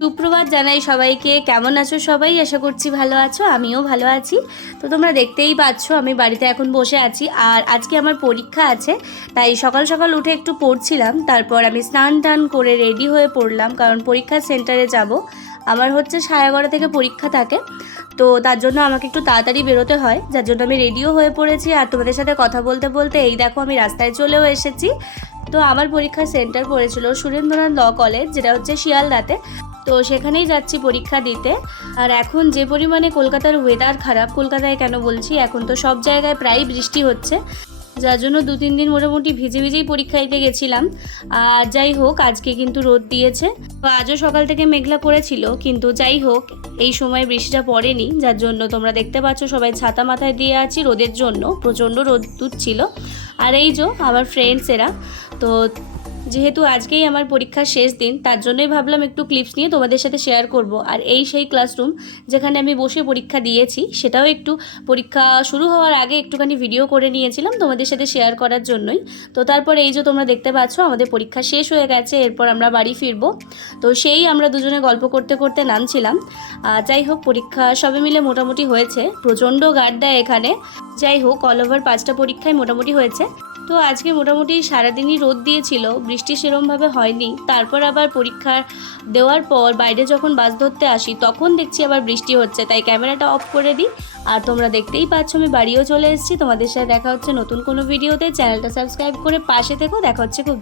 সুপ্রভাত জানাই সবাইকে। কেমন আছো সবাই? আশা করছি ভালো আছো, আমিও ভালো আছি। তো তোমরা দেখতেই পাচ্ছ আমি বাড়িতে এখন বসে আছি, আর আজকে আমার পরীক্ষা আছে, তাই সকাল সকাল উঠে একটু পড়ছিলাম। তারপর আমি স্নান টান করে রেডি হয়ে পড়লাম, কারণ পরীক্ষার সেন্টারে যাব। আমার হচ্ছে 11:30 থেকে পরীক্ষা থাকে, তো তার জন্য আমাকে একটু তাড়াতাড়ি বেরোতে হয়, যার জন্য আমি রেডিও হয়ে পড়েছি। আর তোমাদের সাথে কথা বলতে বলতে এই দেখো আমি রাস্তায় চলেও এসেছি। তো আমার পরীক্ষার সেন্টার পড়েছিল সুরেন্দ্রনাথ ল কলেজ, যেটা হচ্ছে শিয়ালদাতে। তো সেখানেই যাচ্ছি পরীক্ষা দিতে। আর এখন যে পরিমাণে কলকাতার ওয়েদার খারাপ, কলকাতায় কেন বলছি, এখন তো সব জায়গায় প্রায় বৃষ্টি হচ্ছে, যার জন্য 2-3 দিন মোটামুটি ভিজে ভিজেই পরীক্ষা দিতে গেছিলাম। আর যাই হোক, আজকে কিন্তু রোদ দিয়েছে। তো আজও সকাল থেকে মেঘলা করেছিল, কিন্তু যাই হোক এই সময় বৃষ্টিটা পড়েনি, যার জন্য তোমরা দেখতে পাচ্ছ সবাই ছাতা মাথায় দিয়ে আছি রোদের জন্য। প্রচণ্ড রোদ ছিল। আর এই যে আমার ফ্রেন্ডসেরা, তো যেহেতু আজকেই আমার পরীক্ষার শেষ দিন, তার জন্যই ভাবলাম একটু ক্লিপস নিয়ে তোমাদের সাথে শেয়ার করব। আর এই সেই ক্লাসরুম যেখানে আমি বসে পরীক্ষা দিয়েছি, সেটাও একটু পরীক্ষা শুরু হওয়ার আগে একটুখানি ভিডিও করে নিয়েছিলাম তোমাদের সাথে শেয়ার করার জন্যই। তো তারপর এই যে তোমরা দেখতে পাচ্ছ আমাদের পরীক্ষা শেষ হয়ে গেছে, এরপর আমরা বাড়ি ফিরবো। তো সেই আমরা দুজনে গল্প করতে করতে নামছিলাম। যাই হোক, পরীক্ষা সবে মিলে মোটামুটি হয়েছে। প্রচণ্ড গার্ড দেয় এখানে। যাই হোক, অল ওভার 5টা পরীক্ষায় মোটামুটি হয়েছে। তো আজকে মোটামুটি সারাদিনই রোদ দিয়েছিল, বৃষ্টি সেরমভাবে হয়নি। তারপর আবার পরীক্ষা দেওয়ার পর বাইরে যখন বাস ধরতে আসি, তখন দেখছি আবার বৃষ্টি হচ্ছে, তাই ক্যামেরাটা অফ করে দিই। আর তোমরা দেখতেই পাচ্ছ আমি বাড়িও চলে এসেছি। তোমাদের সাথে দেখা হচ্ছে নতুন কোনো ভিডিওতে। চ্যানেলটা সাবস্ক্রাইব করে পাশে থেকো। দেখা হচ্ছে খুব